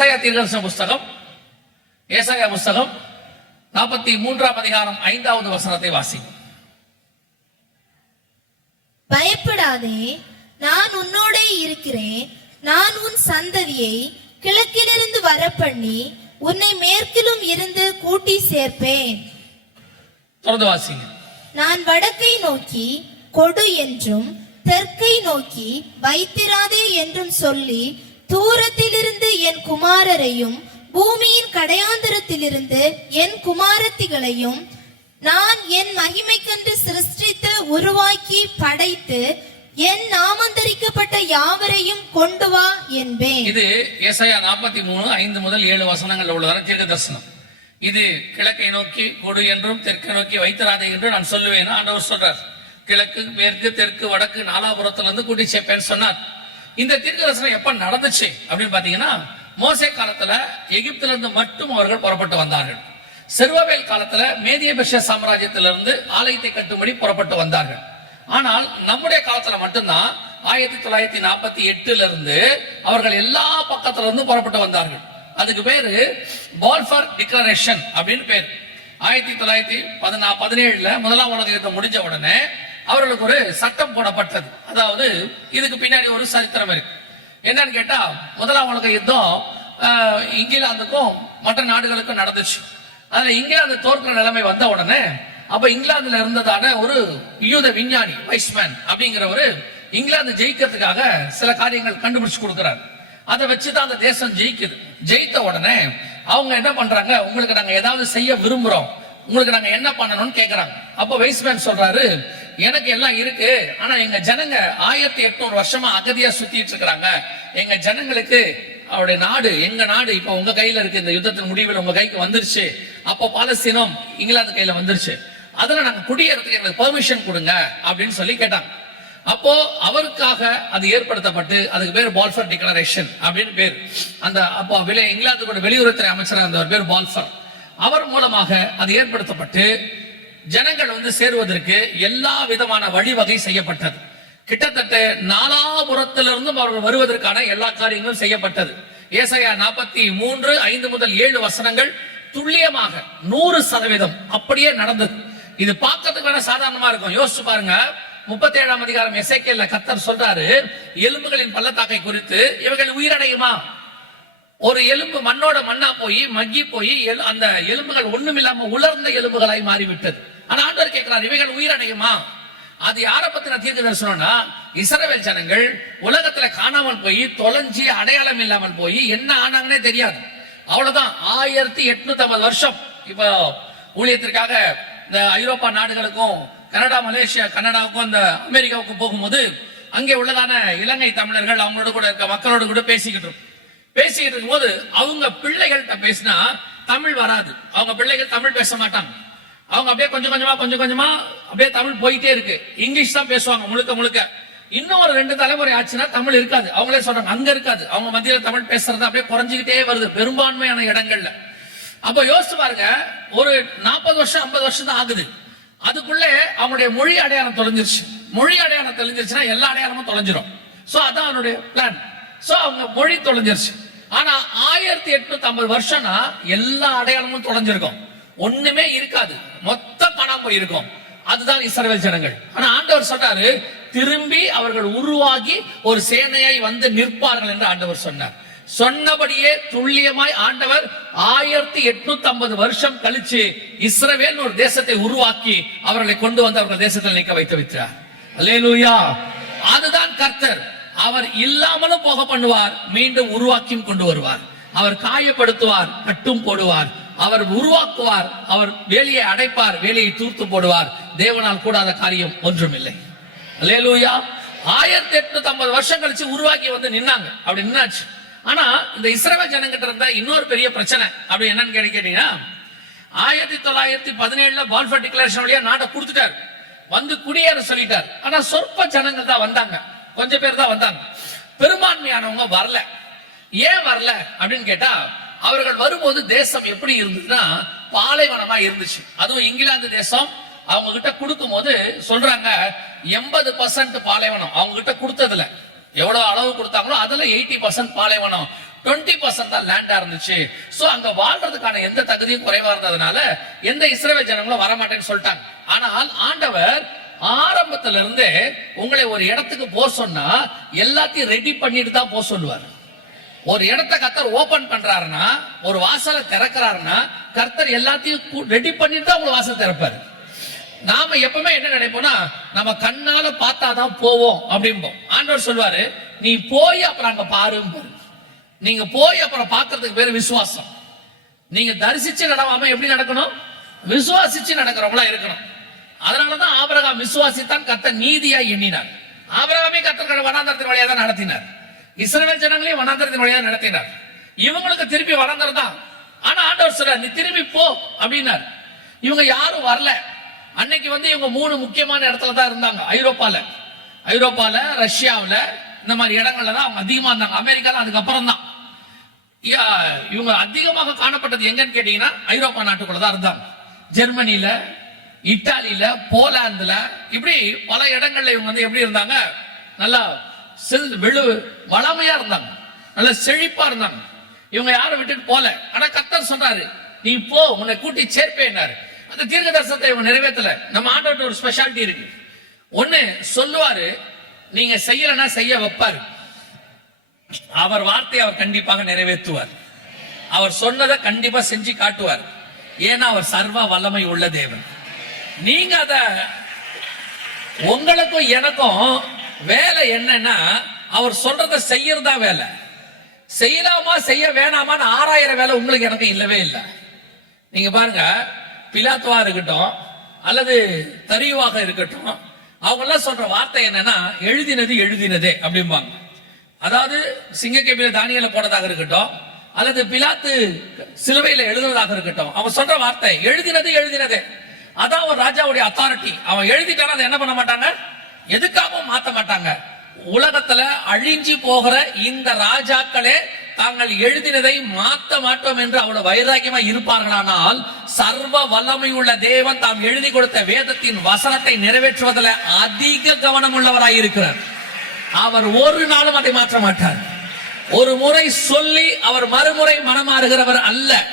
ஏசாயா தீர்க்கதரிசன புஸ்தகம். ஏசாயா புஸ்தகம் நாற்பத்தி மூன்றாம் அதிகாரம் ஐந்தாவது வசனத்தை வாசி பயப்படாதே நான் உன்னோடே இருக்கிறேன். நான் உன் சந்ததியை கிழக்கிலிருந்து வரப்பண்ணி உன்னை மேற்கிலும் இருந்து கூட்டி சேர்ப்பேன். தொடர்ந்து வாசிங்க. நான் வடக்கை நோக்கி கொடு என்றும் தெற்கை நோக்கி வைத்திராதே என்றும் சொல்லி தூரத்திலிருந்து என் குமாரரையும் பூமியின் கடையாந்தரத்திலிருந்து என் குமாரத்திகளையும் நான் என் மகிமைக்கென்று சிருஷ்டித்து உருவாக்கி படைத்து என் நாமந்தரிக்கப்பட்ட யாவரையும் கொண்டு வா என்பேன். இது ஏசாயா நாற்பத்தி மூணு ஐந்து முதல் ஏழு வசனங்கள் உள்ளதான தீர்க்க தரிசனம். இது கிழக்கை நோக்கி கொடு என்றும் தெற்கை நோக்கி வைத்தராதே என்று நான் சொல்லுவேன். ஆண்டவர் சொல்றார் கிழக்கு மேற்கு தெற்கு வடக்கு நாலாபுரத்துல இருந்து கூட்டி சேர்ப்பேன்னு சொன்னார். இந்த தீர்க்க தரிசனம் எப்ப நடந்துச்சு அப்படின்னு பாத்தீங்கன்னா மோசே காலத்துல எகிப்துல இருந்து மட்டும் அவர்கள் புறப்பட்டு வந்தார்கள். செர்வவேல் காலத்துல மேதிய பெஷ சாம்ராஜ்யத்திலிருந்து ஆலயத்தை கட்டும்படி புறப்பட்டு வந்தார்கள். ஆனால் நம்முடைய காலத்துல மட்டும்தான் ஆயிரத்தி தொள்ளாயிரத்தி நாற்பத்தி எட்டுல இருந்து அவர்கள் எல்லா பக்கத்துல இருந்து புறப்பட்டு வந்தார்கள். அதுக்கு பேரு பால்ஃபர் டிக்ளரேஷன் அப்படின்னு பேர். ஆயிரத்தி தொள்ளாயிரத்தி பதினா பதினேழுல முதலாம் உலக யுத்தம் முடிஞ்ச உடனே அவர்களுக்கு ஒரு சட்டம் போடப்பட்டது. அதாவது இதுக்கு பின்னாடி ஒரு சரித்திரம் இருக்கு. என்னன்னு கேட்டா முதலாம் உலக யுத்தம் இங்கிலாந்துக்கும் மற்ற நாடுகளுக்கும் நடந்துச்சு. அதுல இங்கிலாந்து தோற்கிற நிலைமை வந்த உடனே அப்ப இங்கிலாந்துல இருந்ததான ஒரு யூத விஞ்ஞானி வைஸ்மேன் அப்படிங்கிறவரு இங்கிலாந்து ஜெயிக்கிறதுக்காக சில காரியங்கள் கண்டுபிடிச்சு கொடுக்குறாரு. அதை வச்சுதான் அந்த தேசம் ஜெயிக்குது. ஜெயித்த உடனே அவங்க என்ன பண்றாங்க? உங்களுக்கு நாங்க ஏதாவது செய்ய விரும்புறோம். உங்களுக்கு நாங்க என்ன பண்ணணும்னு கேக்குறாங்க. அப்போ வைஸ்மேன் சொல்றாரு எனக்கு எல்லாம் இருக்கு. ஆனா எங்க ஜனங்க ஆயிரத்தி எட்நூறு வருஷமா அகதியா சுத்திட்டு இருக்கிறாங்க. எங்க ஜனங்களுக்கு அவருடைய நாடு எங்க நாடு இப்ப உங்க கையில இருக்கு. இந்த யுத்தத்தின் முடிவில் உங்க கைக்கு வந்துருச்சு. அப்போ பாலஸ்தீனம் இங்கிலாந்து கையில வந்துருச்சு. அதுல நாங்க குடியேறதுக்கு எங்களுக்கு பெர்மிஷன் கொடுங்க அப்படின்னு சொல்லி கேட்டாங்க. அப்போ அவருக்காக அது ஏற்படுத்தப்பட்டு அதுக்கு பேர் பால்ஃபர் டிக்ளரேஷன் அப்படின்னு பேர். அந்த அப்போ இங்கிலாந்து கூட வெளியுறவுத்துறை அமைச்சராக இருந்தவர் பேர் பால்ஃபர் அவர் மூலமாக அது ஏற்படுத்தப்பட்டு ஜனங்கள் வந்து சேருவதற்கு எல்லா விதமான வழிவகை செய்யப்பட்டது. கிட்டத்தட்ட நாலாபுரத்திலிருந்தும் அவர்கள் வருவதற்கான எல்லா காரியங்களும் செய்யப்பட்டது. ஏசையா நாற்பத்தி மூன்று ஐந்து முதல் ஏழு வசனங்கள் துல்லியமாக நூறு சதவீதம் அப்படியே நடந்தது. இது பார்க்கறதுக்கான சாதாரணமா இருக்கும். யோசிச்சு பாருங்க. முப்பத்தி ஏழாம் அதிகாரம் எசைக்கேல கத்தர் சொல்றாரு எலும்புகளின் பள்ளத்தாக்கை குறித்து இவர்கள் உயிரடையுமா? ஒரு எலும்பு மண்ணோட மண்ணா போய் மக்கி போய் அந்த எலும்புகள் ஒண்ணுமில்லாம உலர்ந்த எலும்புகளாய் மாறிவிட்டது. ஆனா ஆண்டவர் கேட்கிறார் இவைகள் உயிரடையுமா? அது யார பத்தின தீர்க்க தரிசனம்னா இஸ்ரவேல் ஜனங்கள் உலகத்துல காணாமல் போய் தொலைஞ்சி அடையாளம் இல்லாமல் போய் என்ன ஆனாங்கன்னே தெரியாது. அவ்வளவுதான் ஆயிரத்தி எட்நூத்தி ஐம்பது வருஷம். இப்போ ஊழியத்திற்காக இந்த ஐரோப்பா நாடுகளுக்கும் கனடா மலேசியா கனடாவுக்கும் இந்த அமெரிக்காவுக்கும் போகும்போது அங்கே உள்ளதான இலங்கை தமிழர்கள் அவங்களோட கூட இருக்க மக்களோட கூட பேசிக்கிட்டு பேசிக்கிட்டு இருக்கும்போது அவங்க பிள்ளைகள்கிட்ட பேசினா தமிழ் வராது. அவங்க பிள்ளைகள் தமிழ் பேச மாட்டாங்க. அவங்க அப்படியே கொஞ்சம் கொஞ்சமா கொஞ்சம் கொஞ்சமா அப்படியே தமிழ் போயிட்டே இருக்கு. இங்கிலீஷ் தான் பேசுவாங்க முழுக்க முழுக்க. இன்னும் ஒரு ரெண்டு தலைமுறை ஆச்சுன்னா தமிழ் இருக்காது. அவங்களே சொல்றாங்க அங்க இருக்காது. அவங்க மத்தியில தமிழ் பேசுறது அப்படியே குறைஞ்சுக்கிட்டே வருது பெரும்பான்மையான இடங்கள்ல. அப்ப யோசிச்சு பாருங்க ஒரு நாற்பது வருஷம் ஐம்பது வருஷம் தான் ஆகுது. அதுக்குள்ள அவனுடைய மொழி அடையாளம் தொலைஞ்சிருச்சு. மொழி அடையாளம் தொலைஞ்சிருச்சுன்னா எல்லா அடையாளமும் தொலைஞ்சிரும். சோ அதான் அவனுடைய பிளான் சோ அவங்க மொழி தொலைஞ்சிருச்சு. ஆனா ஆயிரத்தி எட்நூத்தி ஐம்பது வருஷம்னா எல்லா அடையாளமும் தொலைஞ்சிருக்கும். ஒண்ணுமே இருக்காது. மொத்தம் காணாம போயிருக்கும். அதுதான் இஸ்ரவேல் ஜனங்கள். ஆனா ஆண்டவர் சொன்னாரு திரும்பி அவர்கள் உருவாகி ஒரு சேனையாய் வந்து நிற்பார்கள் என்று ஆண்டவர் சொன்னார். சொன்னபடியே துல்லியமாய் ஆண்டவர் ஆயிரத்தி எட்நூத்தி ஐம்பது வருஷம் கழிச்சு இஸ்ரவேல் ஒரு தேசத்தை உருவாக்கி அவர்களை கொண்டு வந்து அவர்கள் தேசத்தில் நிற்க வைத்து வைத்தார் அல்லேலூயா. அதுதான் கர்த்தர். அவர் இல்லாமலும் போக பண்ணுவார் மீண்டும் உருவாக்கியும் கொண்டு வருவார். அவர் காயப்படுத்துவார் கட்டும் போடுவார். அவர் உருவாக்குவார் அவர் வேலையை அடைப்பார் வேலையை தூர்த்து போடுவார். தேவனால் கூடாத காரியம் ஒன்றுமில்லை. லேலூயா ஆயிரத்தி எட்நூத்தி ஐம்பது வருஷம் கழிச்சு உருவாக்கி வந்து நின்னாங்க. அப்படி நின்னாச்சு. ஆனா இந்த இஸ்ரேல் ஜனங்கிட்ட இருந்தா இன்னொரு பெரிய பிரச்சனை. அப்படி என்னன்னு கேட்டீங்கன்னா ஆயிரத்தி தொள்ளாயிரத்தி பதினேழுல பால்ஃபர் டிக்ளரேஷன் வழியா நாட்டை கொடுத்துட்டார். வந்து குடியேற சொல்லிட்டார். ஆனா சொற்ப ஜனங்கள் தான் வந்தாங்க. கொஞ்சம் பேர் தான் வந்தாங்க. பெரும்பான்மையானவங்க வரல. ஏன் வரல? அப்படின்னு கேட்டா அவர்கள் வரும்போது தேசம் எப்படி இருந்ததுன்னா பாலைவனமா இருந்துச்சு. அதுவும் இங்கிலாந்து தேசம். அவங்க கிட்ட கொடுக்கும் போது சொல்றாங்க எண்பது பர்சன்ட் பாலைவனம். அவங்க கிட்ட கொடுத்ததுல எவ்வளவு அளவு கொடுத்தாங்களோ அதுல எயிட்டி பர்சன்ட் பாலைவனம். டுவெண்ட்டி பர்சன்ட் தான் லேண்டா இருந்துச்சு. சோ அங்க வாழ்றதுக்கான எந்த தகுதியும் குறைவா இருந்ததுனால எந்த இஸ்ரேல் ஜனங்களும் வரமாட்டேன்னு சொல்லிட்டாங்க. ஆனால் ஆண்டவர் ஆரம்பத்துல இருந்தே உங்களை ஒரு இடத்துக்கு போக சொன்னா எல்லாத்தையும் ரெடி பண்ணிட்டு தான் போக சொல்லுவார். ஒரு இடத்த கர்த்தர் ஓபன் பண்றாருன்னா ஒரு வாசலை திறக்கிறாருன்னா கர்த்தர் எல்லாத்தையும் ரெடி பண்ணிட்டு தான் உங்களை வாசல் திறப்பாரு. நாம எப்பவுமே என்ன நினைப்போம்னா நம்ம கண்ணால பார்த்தாதான் போவோம் அப்படிம்போம். ஆண்டவர் சொல்வாரு நீ போய் அப்புறம் அங்க பாரும்பாரு நீங்க போய் அப்புறம் பார்க்கறதுக்கு பேரு விசுவாசம். நீங்க தரிசிச்சு நடவாம எப்படி நடக்கணும்? விசுவாசிச்சு நடக்கிறவங்களா இருக்கணும். அதனாலதான் ஆபிரகாம் விசுவாசித்தான் கத்த நீதியா எண்ணினார். ஆபிரகாமே கத்தர் வனாந்தரத்தின் வழியா தான் நடத்தினார். இஸ்ரேல் ஜனங்களையும் வனாந்திரத்தின் வழியாக நடத்தினார். இவங்களுக்கு திருப்பி வனாந்திரம் தான் ஆனா ஆண்டவர் சொல்றார் நீ திரும்பி போ அப்படின்னார். இவங்க யாரும் வரல. அன்னைக்கு வந்து இவங்க மூணு முக்கியமான இடத்துல தான் இருந்தாங்க. ஐரோப்பால. ஐரோப்பால ரஷ்யாவில் இந்த மாதிரி இடங்கள்ல தான் அவங்க அதிகமா இருந்தாங்க. அமெரிக்கால அதுக்கப்புறம் தான். யா, இவங்க அதிகமாக காணப்பட்டது எங்கன்னு கேட்டீங்கன்னா ஐரோப்பா நாட்டுக்குள்ள தான் இருந்தாங்க. ஜெர்மனியில இட்டாலியில போலாந்துல இப்படி பல இடங்கள்ல இவங்க வந்து எப்படி இருந்தாங்க? நல்லா வெளு வளமையா இருந்தாங்க. நல்ல செழிப்பா இருந்தாங்க. இவங்க யாரும் விட்டுட்டு போல. ஆனா கத்தர் சொன்னாரு நீ போ உன்னை கூட்டி சேர்ப்பேன்னாரு. அந்த தீர்க்க தரிசனத்தை இவங்க நிறைவேற்றல. நம்ம ஆண்டோட ஒரு ஸ்பெஷாலிட்டி இருக்கு. ஒண்ணு சொல்லுவாரு நீங்க செய்யலன்னா செய்ய வைப்பாரு. அவர் வார்த்தையை அவர் கண்டிப்பாக நிறைவேற்றுவார். அவர் சொன்னதை கண்டிப்பா செஞ்சு காட்டுவார். ஏன்னா அவர் சர்வ வல்லமை உள்ள தேவன். நீங்க அத உங்களுக்கும் எனக்கும் வேலை என்னன்னா அவர் சொல்றத செய்யறதா வேலை. செய்யலாமா செய்ய வேணாமான்னு ஆறாயிரம் வேலை உங்களுக்கு எனக்கு இல்லவே இல்லை. நீங்க பாருங்க பிலாத்துவா இருக்கட்டும் அல்லது தரியுவாக இருக்கட்டும் அவங்க எல்லாம் சொல்ற வார்த்தை என்னன்னா எழுதினது எழுதினதே அப்படிம்பாங்க. அதாவது சிங்கக்கேபில தானியல போனதாக இருக்கட்டும் அல்லது பிலாத்து சிலுவையில எழுதுனதாக இருக்கட்டும் அவன் சொல்ற வார்த்தை எழுதினது எழுதினதே. அதான் ஒரு ராஜாவுடைய அத்தாரிட்டி அவன் எழுதிட்டானா அதை என்ன பண்ண மாட்டாங்க எதுக்காகவும் மாத்த மாட்டாங்க. உலகத்துல அழிஞ்சு போகிற இந்த ராஜாக்களே தாங்கள் எழுதினதை மாத்த மாட்டோம் என்று அவ்வளவு வைராக்கியமா இருப்பார்களானால் சர்வ வல்லமை உள்ள தேவன் தாம் எழுதி கொடுத்த வேதத்தின் வசனத்தை நிறைவேற்றுவதில் அதிக கவனம் உள்ளவராய் இருக்கிறார். அவர் ஒரு நாளும் அதை மாற்ற மாட்டார். ஒரு முறை சொல்லி அவர் மறுமுறை மனமாறுகிறவர் அல்ல.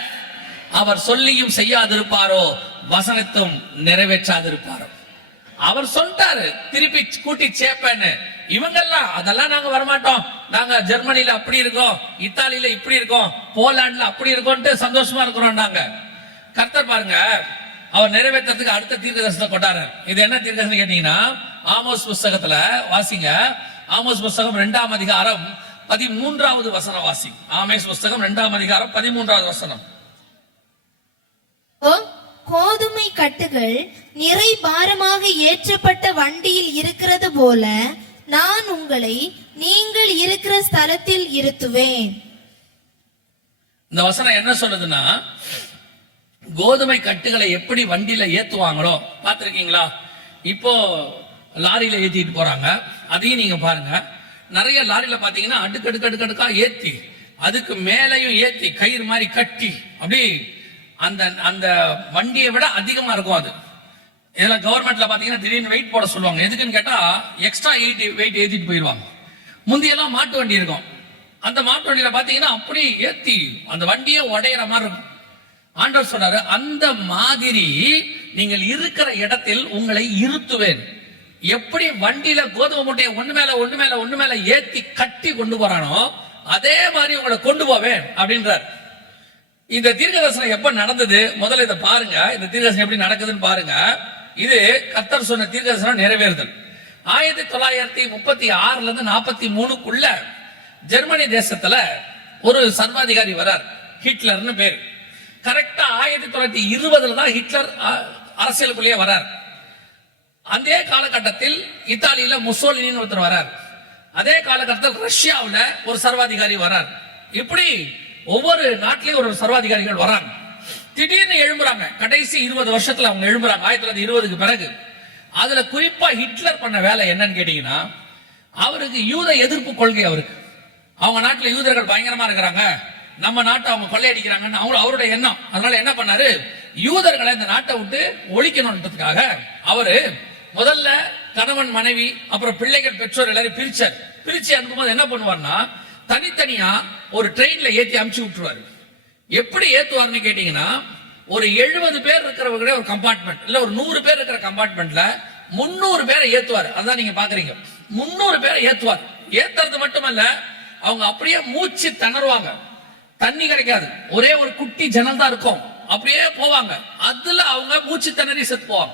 அவர் சொல்லியும் செய்யாதிருப்பாரோ வசனத்தும் நிறைவேற்றாதிருப்பாரோ. அவர் சொல்லிட்டாரு திருப்பி கூட்டி சேப்பேன்னு இவங்கெல்லாம் அதெல்லாம் நாங்க வரமாட்டோம். நாங்க ஜெர்மனில அப்படி இருக்கோம் இத்தாலியில இப்படி இருக்கோம் போலாண்ட்ல அப்படி இருக்கோம்ட்டு சந்தோஷமா இருக்கிறோம் நாங்க. கர்த்தர் பாருங்க அவர் நிறைவேற்றத்துக்கு அடுத்த தீர்க்க தரிசனம் கொண்டாரு இது என்ன தீர்க்க தரிசனம் கேட்டீங்கன்னா ஆமோஸ் புஸ்தகத்துல வாசிங்க. ஆமோஸ் புஸ்தகம் இரண்டாம் அதிகாரம் பதிமூன்றாவது வசனம் வாசி. ஆமேஸ் புஸ்தகம் இரண்டாம் அதிகாரம் பதிமூன்றாவது வசனம். கோதுமை கட்டுகள் நிறை பாரமாக ஏற்றப்பட்ட வண்டியில் இருக்கிறது போல நான் உங்களை நீங்கள் இருக்கிற ஸ்தலத்தில் இருத்துவேன். இந்த வசனம் என்ன சொல்லுதுன்னா கோதுமை கட்டுகளை எப்படி வண்டியில ஏத்துவாங்களோ பார்த்துருக்கீங்களா? இப்போ லாரியில ஏத்திட்டு போறாங்க. அதையும் நீங்க பாருங்க. நிறைய லாரியில பாத்தீங்கன்னா அடுக்கடுக்கு அடுக்கடுக்கா ஏத்தி அதுக்கு மேலையும் ஏத்தி கயிறு மாதிரி கட்டி அப்படி அந்த அந்த வண்டியை விட அதிகமா இருக்கும் அது. இதுல கவர்மெண்ட்ல பாத்தீங்கன்னா திடீர்னு வெயிட் போட சொல்லுவாங்க. எதுக்குன்னு கேட்டா எக்ஸ்ட்ரா எயிட் வெயிட் ஏத்திட்டு போயிடுவாங்க முந்தியெல்லாம் மாட்டு வண்டி இருக்கும். அந்த மாட்டு வண்டியில பாத்தீங்கன்னா அப்படியே ஏத்தி அந்த வண்டியே உடையிற மாதிரி இருக்கும். ஆண்டவர் சொல்றாரு அந்த மாதிரி நீங்கள் இருக்கிற இடத்தில் உங்களை இருத்துவேன். எப்படி வண்டியில கோதுமை மூட்டையை ஒண்ணு மேல ஒண்ணு மேல ஒண்ணு மேல ஏத்தி கட்டி கொண்டு போறானோ அதே மாதிரி உங்களை கொண்டு போவேன் அப்படின்றார். இந்த தீர்க்கதர்சனம் எப்ப நடந்தது? முதல்ல இதை பாருங்க. இந்த தீர்க்கதர்சனம் எப்படி நடக்குதுன்னு பாருங்க. இது கத்தர் சொன்ன தீர்க்கதர்சனம் நிறைவேறுதல். ஆயிரத்தி தொள்ளாயிரத்தி முப்பத்தி ஆறுல இருந்து நாற்பத்தி மூணுக்குள்ள ஜெர்மனி தேசத்துல ஒரு சர்வாதிகாரி வரார். ஹிட்லர்னு பேர். கரெக்டா ஆயிரத்தி தொள்ளாயிரத்தி இருபதுல தான் ஹிட்லர் அ- அரசியலுக்குள்ளேயே வரார். அதே காலகட்டத்தில் இத்தாலியில முசோலினின்னு ஒருத்தர் வரார். அதே காலகட்டத்தில் ரஷ்யாவுல ஒரு சர்வாதிகாரி வரார். இப்படி ஒவ்வொரு நாட்டிலையும் ஒரு சர்வாதிகாரிகள் வராங்க திடீர்னு எழும்புறாங்க. கடைசி இருபது வருஷத்துல அவங்க எழும்புறாங்க. ஆயிரத்தி தொள்ளாயிரத்தி இருபதுக்கு பிறகு. அதுல குறிப்பா ஹிட்லர் பண்ண வேலை என்னன்னு கேட்டீங்கன்னா அவருக்கு யூத எதிர்ப்பு கொள்கை அவருக்கு. அவங்க நாட்டுல யூதர்கள் பயங்கரமா இருக்கிறாங்க. நம்ம நாட்டை அவங்க கொள்ளையடிக்கிறாங்கன்னு அவரு அவருடைய எண்ணம். அதனால என்ன பண்ணாரு? யூதர்களை இந்த நாட்டை விட்டு ஒழிக்கணும்ன்றதுக்காக அவரு முதல்ல கணவன் மனைவி அப்புறம் பிள்ளைகள் பெற்றோர் எல்லாரும் பிரிச்சார். பிரிச்சு அனுப்பும்போது என்ன பண்ணுவார்னா தனித்தனியா ஒரு ட்ரெயின்ல ஏத்தி அமுச்சு விட்டுருவாரு. எப்படி ஏத்துவாருன்னு கேட்டீங்கன்னா ஒரு எழுபது பேர் இருக்கிறவங்க ஒரு கம்பார்ட்மெண்ட் இல்ல ஒரு நூறு பேர் இருக்கிற கம்பார்ட்மெண்ட்ல முன்னூறு பேரை ஏத்துவார். அதான் நீங்க பாக்குறீங்க. முன்னூறு பேரை ஏத்துவார். ஏத்துறது மட்டுமல்ல அவங்க அப்படியே மூச்சு திணறுவாங்க தண்ணி கிடைக்காது. ஒரே ஒரு குட்டி ஜன்னல் தான் இருக்கும். அப்படியே போவாங்க. அதுல அவங்க மூச்சு திணறி செத்து போவாங்க.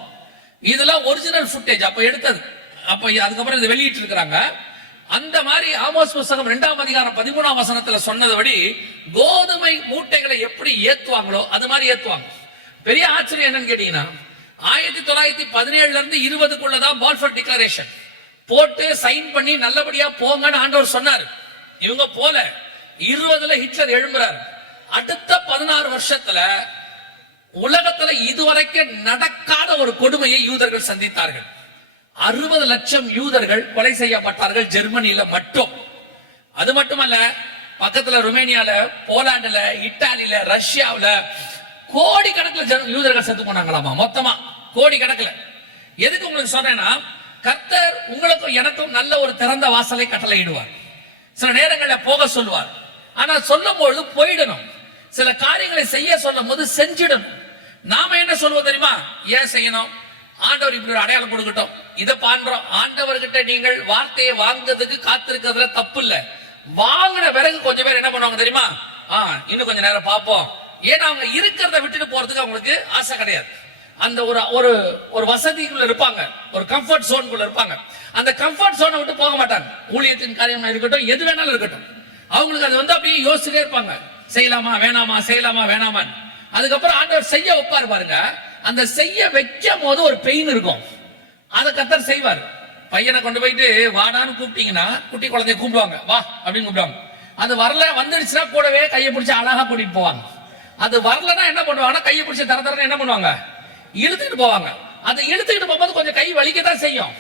இதெல்லாம் ஒரிஜினல் ஃபுட்டேஜ் அப்ப எடுத்தது. அப்ப அதுக்கப்புறம் இதை வெளியிட்டு இருக்கிறாங்க அந்த மாதிரி ஆமோஸ் புஸ்தகம் இரண்டாம் அதிகாரம் பதிமூணாம் வசனத்துல சொன்னதுபடி கோதுமை மூட்டைகளை எப்படி ஏத்துவாங்களோ அது மாதிரி ஏத்துவாங்க. பெரிய ஆச்சரியம் என்னன்னு கேட்டீங்கன்னா ஆயிரத்தி தொள்ளாயிரத்தி பதினேழுல இருந்து இருபதுக்குள்ளதான் பால்ஃபர் டிக்ளரேஷன் போட்டு சைன் பண்ணி நல்லபடியா போங்கன்னு ஆண்டவர் சொன்னாரு. இவங்க போல இருபதுல ஹிட்லர் எழும்புறாரு. அடுத்த பதினாறு வருஷத்துல உலகத்துல இதுவரைக்கும் நடக்காத ஒரு கொடுமையை யூதர்கள் சந்தித்தார்கள். அறுபது லட்சம் யூதர்கள் கொலை செய்யப்பட்டார்கள் ஜெர்மனியில மட்டும். அது மட்டுமல்ல பக்கத்துல ருமேனியால போலாண்டுல இட்டாலியில ரஷ்யாவில கோடி கணக்குல யூதர்கள் செத்து போனாங்களாமா? மொத்தமா கோடி கணக்குல எதுக்கு உங்களுக்கு சொன்னேன்னா கர்த்தர் உங்களுக்கும் எனக்கும் நல்ல ஒரு திறந்த வாசலை கட்டளையிடுவார். சில நேரங்களில் போக சொல்லுவார். ஆனா சொல்லும் பொழுது போயிடணும். சில காரியங்களை செய்ய சொல்லும் போது செஞ்சிடணும். நாம என்ன சொல்லுவோம் தெரியுமா? ஏன் செய்யணும்? ஆண்டவர் இப்படி ஒரு அடையாளம் கொடுக்கட்டும். இதை பாடுறோம் ஆண்டவர்கிட்ட நீங்கள் வார்த்தையை வாங்குறதுக்கு காத்திருக்கிறதுல தப்பு இல்ல வாங்கின பிறகு கொஞ்சம் பேர் என்ன பண்ணுவாங்க தெரியுமா? ஆ இன்னும் கொஞ்ச நேரம் பார்ப்போம். ஏன்னா அவங்க இருக்கிறத விட்டுட்டு போறதுக்கு அவங்களுக்கு ஆசை கிடையாது. அந்த ஒரு ஒரு ஒரு வசதிக்குள்ள இருப்பாங்க. ஒரு கம்ஃபர்ட் ஜோனுக்குள்ள இருப்பாங்க. அந்த கம்ஃபர்ட் ஜோனை விட்டு போக மாட்டாங்க. ஊழியத்தின் காரியமா இருக்கட்டும் எது வேணாலும் இருக்கட்டும். அவங்களுக்கு அது வந்து அப்படியே யோசிச்சுட்டே இருப்பாங்க. செய்யலாமா வேணாமா செய்யலாமா வேணாமான்னு. அதுக்கப்புறம் ஆண்டவர் செய்ய வைப்பாரு பாருங்க. அந்த செய்ய வைக்கும் போது ஒரு பெயின் இருக்கும். அதை கத்தர் செய்வார். பையனை கொண்டு போயிட்டு வாடான்னு கூப்பிட்டீங்கன்னா குட்டி குழந்தைய கூப்பிடுவாங்க. வா அப்படின்னு கூப்பிடுவாங்க. அது வரல வந்துடுச்சுன்னா கூடவே கையை பிடிச்சி அழகா கூட்டிட்டு போவாங்க. அது வரலன்னா என்ன பண்ணுவாங்கன்னா கையை பிடிச்சி தர தரன்னு என்ன பண்ணுவாங்க? இழுத்துக்கிட்டு போவாங்க. அதை இழுத்துக்கிட்டு போகும்போது கொஞ்சம் கை வலிக்கத்தான் செய்யும்.